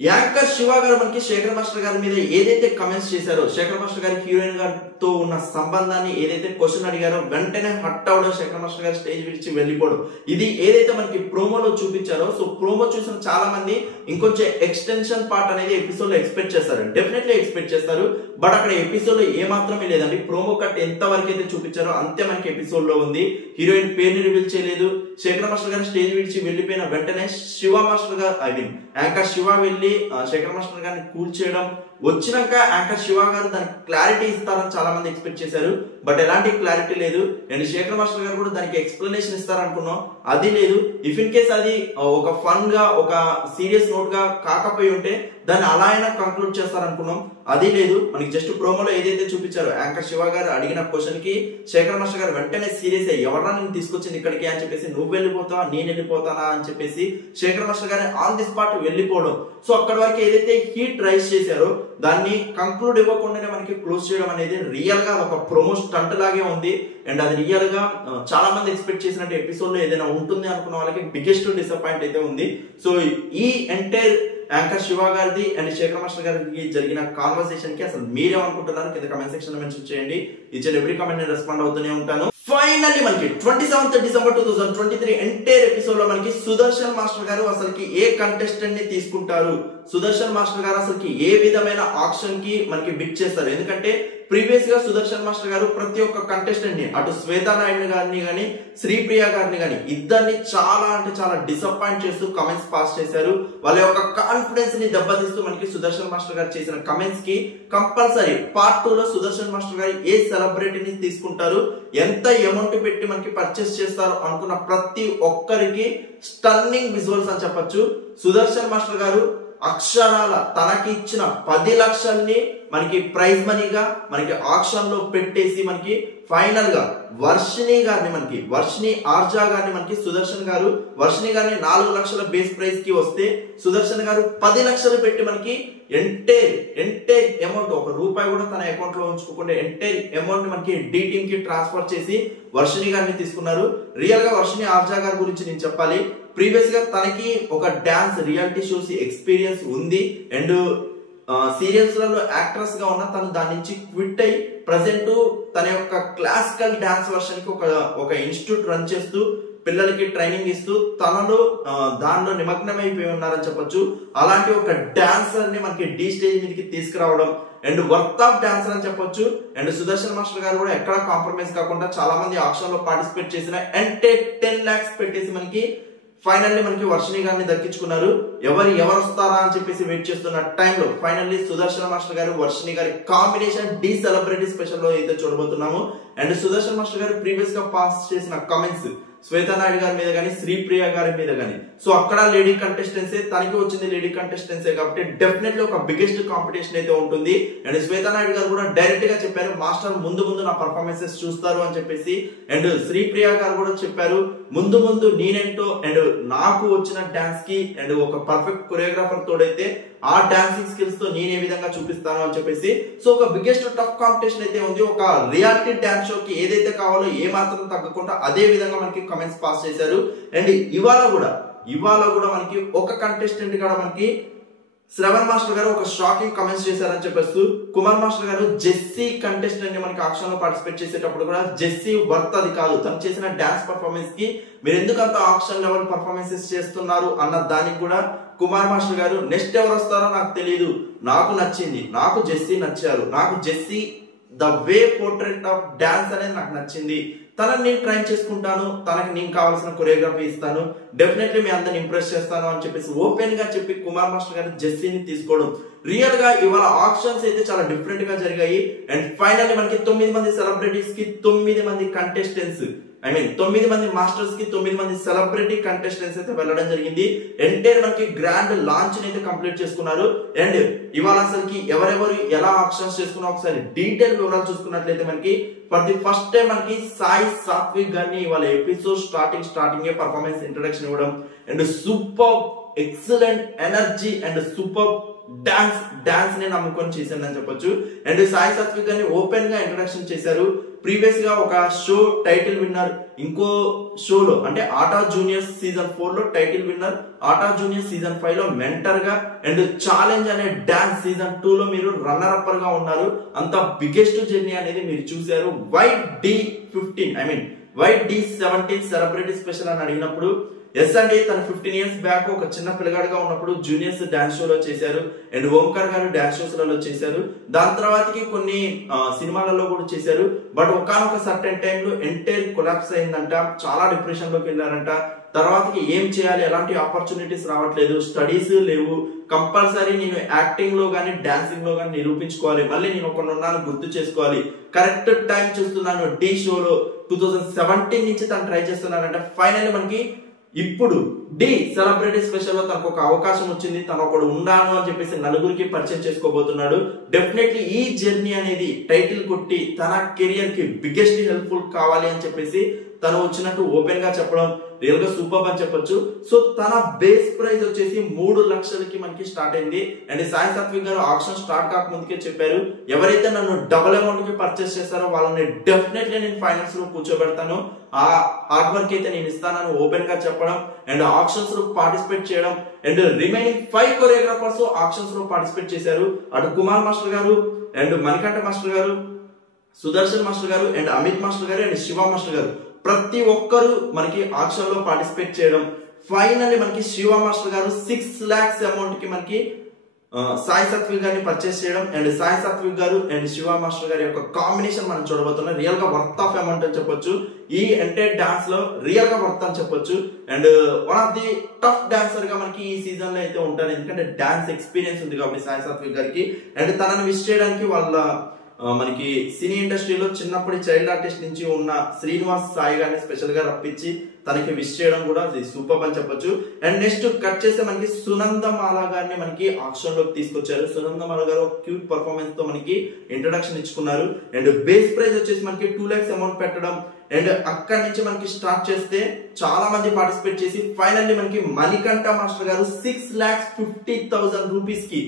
Anchor Shiva గారు మనకి Shekhar master గారి మీద ఏదైతే కమెంట్స్ చేశారో, శేఖర్ మాస్టర్ గారి హీరోయిన్ గారితో ఉన్న సంబంధాన్ని ఏదైతే క్వశ్చన్ అడిగారో వెంటనే హట్ అవడం, శేఖర్ మాస్టర్ గారు స్టేజ్ విడిచి వెళ్ళిపోవడం, ఇది ఏదైతే మనకి ప్రోమోలో చూపించారో, సో ప్రోమో చూసిన చాలా మంది ఇంకొంచెం ఎక్స్టెన్షన్ పార్ట్ అనేది ఎపిసోడ్ లో ఎక్స్పెక్ట్ చేస్తారు, డెఫినెట్లీ ఎక్స్పెక్ట్ చేస్తారు. బట్ అక్కడ ఎపిసోడ్ లో ఏ మాత్రమే లేదండి. ప్రోమో కట్ ఎంత వరకు అయితే చూపించారో అంతే మనకి ఎపిసోడ్ లో ఉంది. హీరోయిన్ పేరుని రివీల్ చేయలేదు. శేఖర్ మాస్టర్ గారు స్టేజ్ విడిచి వెళ్ళిపోయిన వెంటనే శివ మాస్టర్ గారు యాంకర్ శివ వెళ్ళి శేఖర్ మాస్టర్ గారిని కూల్ చేయడం, వచ్చినాక యాంకర్ శివ గారు దానికి క్లారిటీ ఇస్తారని చాలా మంది ఎక్స్పెక్ట్ చేశారు. బట్ ఎలాంటి క్లారిటీ లేదు. అండ్ శేఖర్ మాస్టర్ గారు కూడా దానికి ఎక్స్ప్లెనేషన్ ఇస్తారనుకున్నాం, అది లేదు. ఇఫ్ ఇన్ కేస్ అది ఒక ఫన్ గా, ఒక సీరియస్ నోట్ గా కాకపోయి ఉంటే దాన్ని అలా అయినా కంక్లూడ్ చేస్తారనుకున్నాం, అది లేదు. మనకి జస్ట్ ప్రోమోలో ఏదైతే చూపించారో, యాంకర్ శివ గారు అడిగిన క్వశ్చన్ కి శేఖర్ మాస్టర్ గారు వెంటనే సీరియస్ అయ్యి, ఎవరన్నా నేను తీసుకొచ్చింది ఇక్కడికి అని చెప్పేసి, నువ్వు వెళ్ళిపోతావా నేను వెళ్ళిపోతానా అని చెప్పేసి శేఖర్ మాస్టర్ గారు ఆన్ ది స్పాట్ వెళ్ళిపోవడం. సో అక్కడి వరకు ఏదైతే హీట్ రైజ్ చేశారో దాన్ని కంక్లూడ్ ఇవ్వకుండానే మనకి క్లోజ్ చేయడం అనేది రియల్ గా ఒక ప్రోమో స్టంట్ లాగే ఉంది. అండ్ అది రియల్ గా చాలా మంది ఎక్స్పెక్ట్ చేసినట్టు ఎపిసోడ్ లో ఏదైనా ఉంటుంది అనుకున్న వాళ్ళకి బిగ్గెస్ట్ డిసప్పాయింట్ అయితే ఉంది. సో ఈ ఎంటైర్ యాంకర్ శివ గారిది అండ్ శేఖర్ మాస్టర్ గారికి జరిగిన కాన్వర్సేషన్ కి అసలు మీరేమనుకుంటున్నారు కింద కమెంట్ సెక్షన్ లో మెన్షన్ చేయండి. ఇచ్చిన ఎవ్రీ కమెంట్ నేను రెస్పాండ్ అవుతూనే ఉంటాను. ఫైనల్లీ మనకి 27th December 2023 ఎంటైర్ ఎపిసోడ్ లో మనకి సుదర్శన్ మాస్టర్ గారు అసలుకి ఏ కంటెస్టెంట్ ని తీసుకుంటారు, సుదర్శన్ మాస్టర్ గారు అసలుకి ఏ విధమైన ఆప్షన్ కి మనకి బిట్ చేస్తారు. ఎందుకంటే ప్రీవియస్ గా సుదర్శన్ మాస్టర్ గారు ప్రతి ఒక్క కంటెస్టెంట్ ని, అటు శ్వేతా నాయుడు గారిని గాని శ్రీప్రియ గారిని గాని ఇద్దరిని చాలా అంటే చాలా డిసప్పాయింట్ చేస్తూ కమెంట్స్ పాస్ చేశారు. వాళ్ళ యొక్క కాన్ఫిడెన్స్ ని దెబ్బతీస్తూ మనకి సుదర్శన్ మాస్టర్ గారు చేసిన కమెంట్స్ కి కంపల్సరీ పార్ట్ 2 లో సుదర్శన్ మాస్టర్ గారు ఏ సెలబ్రిటీని తీసుకుంటారు, ఎంత అమౌంట్ పెట్టి మనకి పర్చేస్ చేస్తారు అనుకున్న ప్రతి ఒక్కరికి స్టన్నింగ్ విజువల్స్ అని చెప్పొచ్చు. సుదర్శన్ మాస్టర్ గారు అక్షరాల తనకి ఇచ్చిన 10 లక్షల్ని మనకి ప్రైజ్ మనీగా మనకి ఆక్షన్ లో పెట్టేసి మనకి ఫైనల్ గా వర్షిణి ఆర్జా గారిని మనకి సుదర్శన్ గారు వర్షిణి గారిని 4 లక్షల బేస్ ప్రైజ్ కి వస్తే సుదర్శన్ గారు 10 లక్షలు పెట్టి మనకి ఎంటైర్ అమౌంట్, ఒక రూపాయి కూడా తన అకౌంట్ లో ఉంచుకోకుండా ఎంటైర్ అమౌంట్ మనకి డి టీమ్ కి ట్రాన్స్ఫర్ చేసి వర్షిణి గారిని తీసుకున్నారు. రియల్ గా వర్షిణి ఆర్జా గారి గురించి నేను చెప్పాలి, ప్రీవియస్ గా తనకి ఒక డాన్స్ రియాలిటీ షోస్ ఎక్స్పీరియన్స్ ఉంది. అండ్ సీరియల్స్ లలో యాక్ట్రెస్ గా ఉన్న తను దాని నుంచి క్విట్ అయ్యి ప్రజెంట్ తన యొక్క క్లాసికల్ డాన్స్ వర్షన్ కి ఒక ఇన్స్టిట్యూట్ రన్ చేస్తూ పిల్లలకి ట్రైనింగ్ ఇస్తూ తనలో దానిలో నిమగ్నమైపోయి ఉన్నారని చెప్పొచ్చు. అలాంటి ఒక డాన్సర్ ని మనకి డి స్టేజ్ మీదకి తీసుకురావడం అండ్ వర్త్ ఆఫ్ డాన్సర్ అని చెప్పొచ్చు. అండ్ సుదర్శన్ మాస్టర్ గారు కూడా ఎక్కడ కాంప్రమైజ్ కాకుండా చాలా మంది ఆప్షన్ లో పార్టిసిపేట్ చేసిన అంటే 10 lakhs పెట్టేసి మనకి ఫైనల్లీ మనకి వర్షిణి గారిని దక్కించుకున్నారు. ఎవరు వస్తారా అని చెప్పేసి వెయిట్ చేస్తున్న టైంలో ఫైనల్లీ సుదర్శన్ మాస్టర్ గారు వర్షిణి గారి కాంబినేషన్ డి సెలబ్రిటీ స్పెషల్ లో అయితే చూడబోతున్నాము. అండ్ సుదర్శన్ మాస్టర్ గారు ప్రీవియస్ గా పాస్ చేసిన కమెంట్స్ శ్వేతా నాయుడు గారి మీద గానీ శ్రీప్రియ గారి మీద గానీ, సో అక్కడ లేడీ కంటెస్టెన్సే, తనకి వచ్చింది లేడీ కంటెస్టెన్సే కాబట్టి డెఫినెట్లీ ఒక బిగ్గెస్ట్ కాంపిటీషన్ అయితే ఉంటుంది. అండ్ శ్వేతా నాయుడు గారు కూడా డైరెక్ట్ గా చెప్పారు మాస్టర్ ముందు నా పర్ఫార్మెన్సెస్ చూస్తారు అని చెప్పేసి. అండ్ శ్రీప్రియ గారు కూడా చెప్పారు ముందు నేనేంటో అండ్ నాకు వచ్చిన డాన్స్ కి అండ్ ఒక పర్ఫెక్ట్ కొరియోగ్రాఫర్ తోడైతే ఆ డాన్సింగ్ స్కిల్స్ తో నేను ఏ విధంగా చూపిస్తాను అని చెప్పేసి. సో ఒక బిగ్గెస్ట్ టఫ్ కాంపిటీషన్ అయితే ఉంది. ఒక రియాలిటీ డాన్స్ షోకి ఏదైతే కావాలో ఏ మాత్రం తగ్గకుండా అదే విధంగా మనకి కమెంట్స్ పాస్ చేశారు. అండ్ ఇవాళ కూడా మనకి ఒక కంటెస్టెంట్ కూడా మనకి శ్రవణ్ మాస్టర్ గారు ఒక షాకింగ్ కమెంట్స్ చేశారని చెప్పేస్తూ కుమార్ మాస్టర్ గారు జెస్సీ కంటెస్టెంట్ ని మనకి ఆప్షన్ లో పార్టిసిపేట్ చేసేటప్పుడు కూడా జెస్సీ వర్త్ అది కాదు, తను చేసిన డాన్స్ పర్ఫార్మెన్స్ కి మీరు ఎందుకు అంత ఆప్షన్ లెవెల్ పర్ఫార్మెన్సెస్ చేస్తున్నారు అన్న దానికి కూడా కుమార్ మాస్టర్ గారు నెక్స్ట్ ఎవరు వస్తారో నాకు తెలియదు, నాకు నచ్చింది, నాకు జెస్సీ నచ్చారు, నాకు Jessie the way portrait of dance అనేది నాకు నచ్చింది, తనని నేను ట్రైన్ చేసుకుంటాను, తనకి నేను కావాల్సిన కొరియోగ్రఫీ ఇస్తాను, డెఫినెట్లీ మీ అందరిని ఇంప్రెస్ చేస్తాను అని చెప్పేసి ఓపెన్ గా చెప్పి కుమార్ మాస్టర్ గారు జెస్సీని తీసుకోవడం. రియల్ గా ఇవాళ ఆప్షన్స్ అయితే చాలా డిఫరెంట్ గా జరిగాయి. అండ్ ఫైనల్లీ మనకి 9 మంది సెలబ్రిటీస్ కి 9 మంది కంటెస్టెంట్స్, 9 మంది మాస్టర్స్ కి 9 మంది సెలబ్రిటీ కంటెస్టెంట్స్ అయితే వెళ్ళడం జరిగింది. ఎంటైర్ మనకి గ్రాండ్ లాంచ్ అయితే కంప్లీట్ చేసుకున్నారు. అండ్ ఇవాళ అసలుకి ఎవరెవరు ఎలా ఆప్షన్స్ చేసుకున్నా ఒకసారి డీటెయిల్ వివరాలు చూసుకున్నట్లయితే మనకి ఫర్ ది ఫస్ట్ టైం మనకి సాయి సాత్విక్ గారిని ఇవాళ ఎపిసోడ్ స్టార్టింగ్ పర్ఫార్మెన్స్ ఇంట్రొడక్షన్ ఇవ్వడం and super excellent energy and super dance ని నమ్ముకొని చేశారని చెప్పొచ్చు. అండ్ సాయి సాత్విక్ గారిని ఓపెన్ గా ఇంట్రడక్షన్ చేశారు. ప్రీవియస్ గా ఒక షో టైటిల్ విన్నర్, ఇంకో షోలో అంటే ఆటా జూనియర్స్ సీజన్ 4 లో టైటిల్ విన్నర్, ఆటా జూనియర్ సీజన్ 5 లో మెంటర్ గా, అండ్ ఛాలెంజ్ అనే డాన్స్ సీజన్ 2 లో మీరు రన్నర్ అప్పర్ గా ఉన్నారు. అంత బిగ్గెస్ట్ జర్నీ అనేది మీరు చూశారు. వై D17 సెలబ్రిటీ స్పెషల్ అని అడిగినప్పుడు ఎస్ అండి, తను 15 years బ్యాక్ ఒక చిన్న పిల్లగాడిగా ఉన్నప్పుడు జూనియర్స్ డాన్స్ షోలో చేశారు. అండ్ ఓంకార్ గారు డాన్స్ షోస్లలో చేశారు. దాని తర్వాతకి కొన్ని సినిమాలలో కూడా చేశారు. బట్ ఒకానొక సర్టెన్ టైంలో ఎంటైర్ కొలాప్స్ అయిందంట, చాలా డిప్రెషన్ లోకి వెళ్ళారంట. తర్వాతకి ఏం చేయాలి, ఎలాంటి ఆపర్చునిటీస్ రావట్లేదు, స్టడీస్ లేవు, కంపల్సరీ నేను యాక్టింగ్ లో గానీ డాన్సింగ్ లో గానీ నిరూపించుకోవాలి, మళ్ళీ నేను ఒక ఉన్నాను గుర్తు చేసుకోవాలి, కరెక్ట్ టైం చూస్తున్నాను డి షోలో 2017 నుంచి తను ట్రై చేస్తున్నానంటే ఫైనల్లీ మనకి ఇప్పుడు డి సెలబ్రిటీ స్పెషల్ లో తనకు ఒక అవకాశం వచ్చింది. తను ఒకడు ఉన్నాను అని చెప్పేసి నలుగురికి పరిచయం చేసుకోబోతున్నాడు. డెఫినెట్లీ ఈ జర్నీ అనేది టైటిల్ కొట్టి తన కెరియర్ కి బిగ్గెస్ట్ హెల్ప్ఫుల్ కావాలి అని చెప్పేసి తను వచ్చినట్టు ఓపెన్ గా చెప్పడం రియల్ గా సూపర్ అని చెప్పొచ్చు. సో తన బేస్ ప్రైస్ వచ్చేసి 3 లక్షలకి మనకి స్టార్ట్ అయింది. అండ్ సాయి సాత్విక్ గారు ఆప్షన్ స్టార్ట్ కాక ముందుకే చెప్పారు, ఎవరైతే నన్ను డబుల్ అమౌంట్ కి పర్చేస్ చేస్తారో వాళ్ళని డెఫినెట్లీ నేను ఫైనాన్స్ లో కూర్చోబెడతాను, ఆ హార్డ్ వర్క్ అయితే నేను ఇస్తానని ఓపెన్ గా చెప్పడం, అండ్ ఆప్షన్స్ లో పార్టిసిపేట్ చేయడం. అండ్ రిమైనింగ్ 5 కొరియోగ్రాఫర్స్ ఆప్షన్స్ లో పార్టిసిపేట్ చేశారు. అటు కుమార్ మాస్టర్ గారు, అండ్ మణికంఠ మాస్టర్ గారు, సుదర్శన్ మాస్టర్ గారు, అండ్ అమిత్ మాస్టర్ గారు, అండ్ శివ మాస్టర్ గారు, ప్రతి ఒక్కరు మనకి ఆప్షన్ లో పార్టిసిపేట్ చేయడం. ఫైనల్లీ మనకి శివ మాస్టర్ గారు 6 lakhs అమౌంట్ కి మనకి సాయి సాత్విక్ గారిని పర్చేస్ చేయడం. అండ్ సాయి సాత్విక్ గారు అండ్ శివ మాస్టర్ గారి యొక్క కాంబినేషన్ మనం చూడబోతున్నాం. రియల్ గా వర్త్ ఆఫ్ అమౌంట్ అని చెప్పొచ్చు. ఈ ఎంటైర్ డాన్స్ లో రియల్ గా వర్త్ అని చెప్పొచ్చు. And one of the tough dancer గా మనకి ఈ సీజన్ లో అయితే ఉంటారు, ఎందుకంటే డాన్స్ ఎక్స్పీరియన్స్ ఉంది కాబట్టి సాయి సాత్విక్ గారికి. అండ్ తనని విష్ చేయడానికి వాళ్ళ మనకి సినీ ఇండస్ట్రీలో చిన్నప్పటి చైల్డ్ ఆర్టిస్ట్ నుంచి ఉన్న శ్రీనివాస్ సాయి గారిని స్పెషల్ గా రప్పించి తనకి విష్ చేయడం కూడా సూపర్ అని చెప్పొచ్చు. అండ్ నెక్స్ట్ కట్ చేస్తే మనకి సునందమాల గారిని మనకి ఆక్షన్ లోకి తీసుకొచ్చారు. సునందమాల గారు క్యూట్ పర్ఫార్మెన్స్ తో మనకి ఇంట్రొడక్షన్ ఇచ్చుకున్నారు. అండ్ బేస్ ప్రైస్ వచ్చేసి మనకి 2 lakhs అమౌంట్ పెట్టడం. అండ్ అక్కడి నుంచి మనకి స్టార్ట్ చేస్తే చాలా మంది పార్టిసిపేట్ చేసి ఫైనల్లీ మనకి మణికంఠ మాస్టర్ గారు 6,50,000 రూపీస్ కి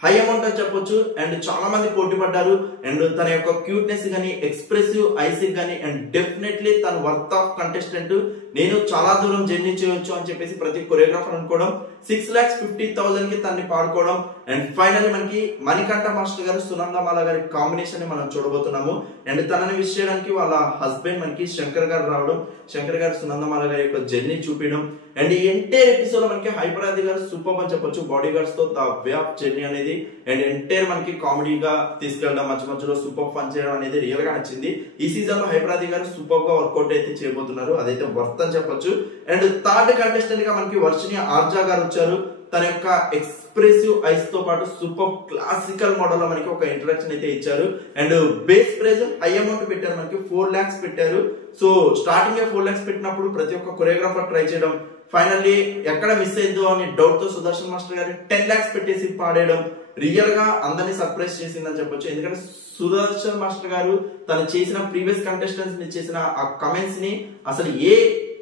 హై అమౌంట్ అని చెప్పొచ్చు. అండ్ చాలా మంది పోటీ పడ్డారు. అండ్ తన యొక్క క్యూట్నెస్ గానీ, ఎక్స్ప్రెసివ్ ఐస్ గానీ, అండ్ డెఫినెట్లీ తన వర్త్ ఆఫ్ కంటెస్టెంట్, నేను చాలా దూరం జర్నీ చేయొచ్చు అని చెప్పేసి ప్రతి కొరియోగ్రాఫర్ అనుకోవడం, 6,50,000 కి తన్ని పాడుకోవడం. అండ్ ఫైనల్లీ మనకి మణికంఠ మాస్టర్ గారు సునందమాల గారి కాంబినేషన్ ని మనం చూడబోతున్నాము. అండ్ తనని విష్ చేయడానికి వాళ్ళ హస్బెండ్ మనకి శంకర్ గారు రావడం, శంకర్ గారు సునందమాల గారి యొక్క జర్నీ చూపించడం. అండ్ ఈ ఎంటైర్ ఎపిసోడ్ లో మనకి హైపరాది గారు సూపర్ అని చెప్పొచ్చు. బాడీ గార్డ్స్ తో ద వే ఆఫ్ జర్నీ అనేది అండ్ ఎంటైర్ మనకి కామెడీగా తీసుకెళ్ళడం, మధ్య మధ్యలో సూపర్ ఫన్ చేయడం అనేది రియల్ గా నచ్చింది. ఈ సీజన్ లో హైపరాది గారు సూపర్ గా వర్కౌట్ అయితే చేయబోతున్నారు, అదైతే వర్త్ అని చెప్పొచ్చు. అండ్ థర్డ్ కంటెస్టెంట్ గా మనకి వర్షిని ఆర్జా గారు వచ్చారు. తన యొక్క ఎక్స్ప్రెసివ్ ఐస్ తో పాటు సూపర్ క్లాసికల్ మోడల్ లో మనకి ఒక ఇంట్రడక్షన్ అయితే ఇచ్చారు. And base price high amount పెట్టారు, మనకి 4 lakhs పెట్టారు. సో స్టార్టింగ్ 4 lakhs పెట్టినప్పుడు ప్రతి ఒక్క కొరియోగ్రాఫర్ ట్రై చేయడం, ఫైనల్లీ ఎక్కడ మిస్ అయిందో అని డౌట్ తో సుదర్శన్ మాస్టర్ గారు 10 lakhs పెట్టేసి పాడేయడం రియల్ గా అందరినీ సర్ప్రైజ్ చేసిందని చెప్పొచ్చు. ఎందుకంటే సుదర్శన్ మాస్టర్ గారు తను చేసిన ప్రీవియస్ కంటెస్టెంట్స్ ని చేసిన ఆ కమెంట్స్ ని అసలు ఏ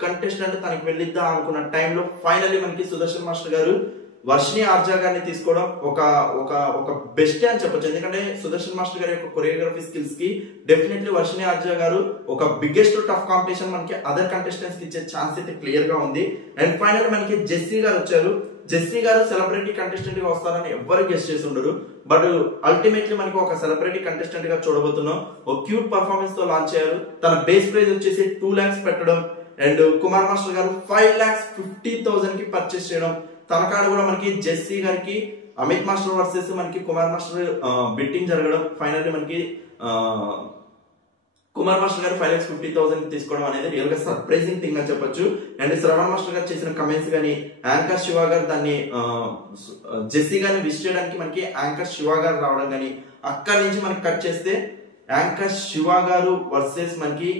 కంటెస్టెంట్ తనకి వెళ్ళిద్దా అనుకున్న టైంలో ఫైనల్లీ మనకి సుదర్శన్ మాస్టర్ గారు వర్షిని ఆర్జా గారిని తీసుకోవడం ఒక ఒక ఒక బెస్ట్ అని చెప్పొచ్చు. ఎందుకంటే సుదర్శన్ మాస్టర్ గారి యొక్క కొరియోగ్రఫీ స్కిల్స్ కి డెఫినెట్లీ వర్షిని ఆర్జా గారు ఒక బిగ్గెస్ట్ టఫ్ కాంపిటీషన్ మనకి అదర్ కంటెస్టెంట్స్ కి ఇచ్చే ఛాన్స్ అయితే క్లియర్ గా ఉంది. అండ్ ఫైనల్ మనకి జెస్సీ గారు వచ్చారు. జెస్సీ గారు సెలబ్రిటీ కంటెస్టెంట్ గా వస్తారని ఎవ్వరు గెస్ట్ చేసి ఉండరు, బట్ అల్టిమేట్లీ మనకి ఒక సెలబ్రిటీ కంటెస్టెంట్ గా చూడబోతున్నాం. ఒక క్యూట్ పర్ఫార్మెన్స్ తో లాంచ్ అయ్యారు. తన బేస్ ప్రైజ్ వచ్చేసి 2 lakhs పెట్టడం. అండ్ కుమార్ మాస్టర్ గారు 5,50,000 కి పర్చేస్ చేయడం. తన కాడ కూడా మనకి జెస్సీ గారికి అమిత్ మాస్టర్ వర్సెస్ మనకి కుమార్ మాస్టర్ బిట్టింగ్ జరగడం. ఫైనల్లీ మనకి కుమార్ మాస్టర్ గారు 5,50,000 తీసుకోవడం అనేది రియల్ గా సర్ప్రైజింగ్ థింగ్ అని చెప్పొచ్చు. అండ్ శ్రవణ్ మాస్టర్ గారు చేసిన కమెంట్స్ గానీ, యాంకర్ శివ గారు దాన్ని జెస్సీ గారిని విష్ చేయడానికి మనకి యాంకర్ శివ గారు రావడం గానీ, అక్కడి నుంచి మనకి కట్ చేస్తే యాంకర్ శివ గారు వర్సెస్ మనకి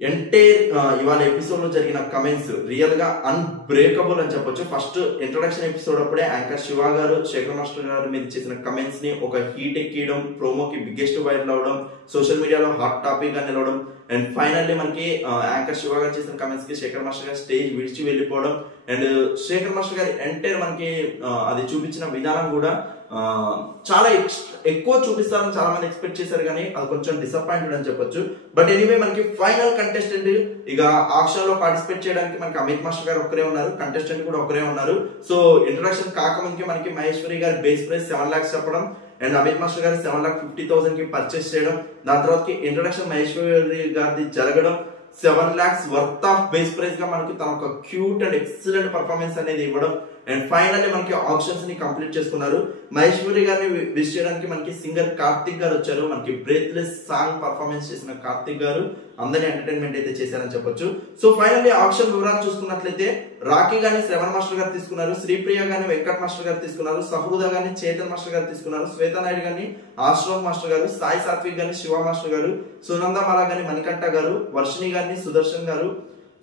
ఎంటైర్ ఇవాళ ఎపిసోడ్ లో జరిగిన కమెంట్స్ రియల్ గా అన్బ్రేకబుల్ అని చెప్పొచ్చు. ఫస్ట్ ఇంట్రొడక్షన్ ఎపిసోడ్ అప్పుడే యాంకర్ శివ గారు శేఖర్ మాస్టర్ గారి మీద చేసిన కమెంట్స్ ని ఒక హీట్ ఎక్కియడం, ప్రోమోకి బిగ్గెస్ట్ వైరల్ అవడం, సోషల్ మీడియాలో హాట్ టాపిక్ గా నిలవడం అండ్ ఫైనల్లీ మనకి యాంకర్ శివ గారు చేసిన కమెంట్స్ కి శేఖర్ మాస్టర్ గారు స్టేజ్ విడిచి వెళ్ళిపోవడం అండ్ శేఖర్ మాస్టర్ గారి ఎంటైర్ మనకి అది చూపించిన విధానం కూడా చాలా ఎక్కువ చూపిస్తారని చాలా మంది ఎక్స్పెక్ట్ చేశారు, కానీ అది కొంచెం డిసప్పాయింటెడ్ అని చెప్పొచ్చు. బట్ ఎనీవే మనకి ఫైనల్ కంటెస్టెంట్ ఇక ఆక్షన్ లో పార్టిసిపేట్ చేయడానికి మనకి అమిత్ మాస్టర్ గారు ఒకరే ఉన్నారు, కంటెస్టెంట్ కూడా ఒకరే ఉన్నారు. సో ఇంట్రొడక్షన్ కాకముందుకే మనకి మహేశ్వరి గారి బేస్ ప్రైస్ 7 lakhs చెప్పడం అండ్ అమిత్ మాస్టర్ గారు 7,50,000 కి పర్చేస్ చేయడం, దాని తర్వాత ఇంట్రొడక్షన్ మహేశ్వరి గారిది జరగడం, 7 lakhs worth of base price గా మనకి తన ఒక క్యూట్ అండ్ ఎక్సలెంట్ పర్ఫార్మెన్స్ అనేది ఇవ్వడం అండ్ ఫైనల్లీ మనకి ఆప్షన్స్ ని కంప్లీట్ చేసుకున్నారు. మహేశ్వరి గారిని విష్ చేయడానికి మనకి సింగర్ కార్తిక్ గారు వచ్చారు. మనకి బ్రేత్లెస్ సాంగ్ పర్ఫార్మెన్స్ చేసిన కార్తిక్ గారు అందరినీ ఎంటర్టైన్మెంట్ అయితే చేశారని చెప్పొచ్చు. సో ఫైనల్లీ ఆప్షన్ వివరాలు చూసుకున్నట్లయితే రాఖీ గాని శ్రవణ్ మాస్టర్ గారు తీసుకున్నారు, శ్రీప్రియ గాని వెంకట్ మాస్టర్ గారు తీసుకున్నారు, సహృద గాని చేతన్ మాస్టర్ గారు తీసుకున్నారు, శ్వేతా నాయుడు గాని ఆశ్రమ్ మాస్టర్ గారు, సాయి సాత్విక్ గాని శివ మాస్టర్ గారు, సునంద మాలా గాని మణికంఠ గారు, వర్షిణి గాని సుదర్శన్ గారు,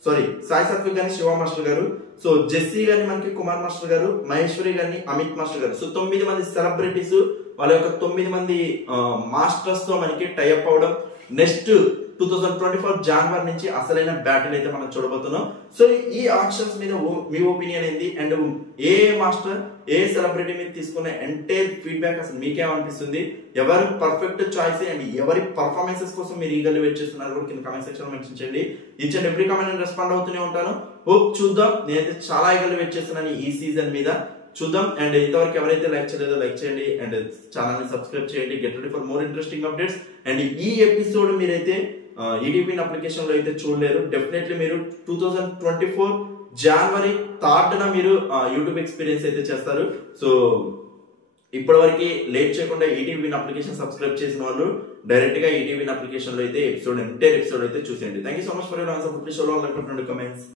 సాయి సాత్విక్ గాని శివ మాస్టర్ గారు, సో జెస్సీ గాని మనకి కుమార్ మాస్టర్ గారు, మహేశ్వరి గాని అమిత్ మాస్టర్ గారు. సో 9 మంది సెలబ్రిటీస్ వాళ్ళ యొక్క 9 మంది మాస్టర్స్ తో మనకి టైఅప్ అవడం. నెక్స్ట్ 2024 జనవరి నుంచి అసలైన బ్యాటిల్ అయితే మనం చూడబోతున్నాం. సో ఈ ఆప్షన్స్ మీద మీ ఒపీనియన్ ఏంటి and A master A celebrity మీద తీసుకున్న ఎంటైర్ ఫీడ్బ్యాక్ అసలు మీకేమనిపిస్తుంది, ఎవరు పర్ఫెక్ట్ చాయిస్ అండ్ ఎవరి పర్ఫార్మెన్సెస్ కోసం మీరు ఈగర్లీ వెయిట్ చేస్తున్నారు కూడా కింద కామెంట్ సెక్షన్ లో మెన్షన్ చేయండి. Each and every comment respond అవుతూనే ఉంటాను. హోప్ చూద్దాం, నేనైతే చాలా ఈగర్లీ వెయిట్ చేస్తున్నాను ఈ సీజన్ మీద, చూద్దాం. అండ్ ఇంతవరకు ఎవరైతే లైక్ చేయలేదో లైక్ చేయండి అండ్ ఛానల్ ని సబ్స్క్రైబ్ చేయండి. Get ready for more interesting updates. And ఈ ఎపిసోడ్ మీరైతే ఈటీవీ అప్లికేషన్ లో అయితే చూడలేరు, డెఫినెట్లీ మీరు 2024 జనవరి 3rd మీరు యూట్యూబ్ ఎక్స్పీరియన్స్ అయితే చేస్తారు. సో ఇప్పటివరకు లేట్ చేయకుండా ఈటీవీ అప్లికేషన్ సబ్స్క్రైబ్ చేసిన వాళ్ళు డైరెక్ట్ గా ఈటీవీ అప్లికేషన్ లో అయితే ఎంటైర్ ఎపిసోడ్ అయితే చూసేయండి. Thank you so much for your answer. Please show లో కమెంట్స్.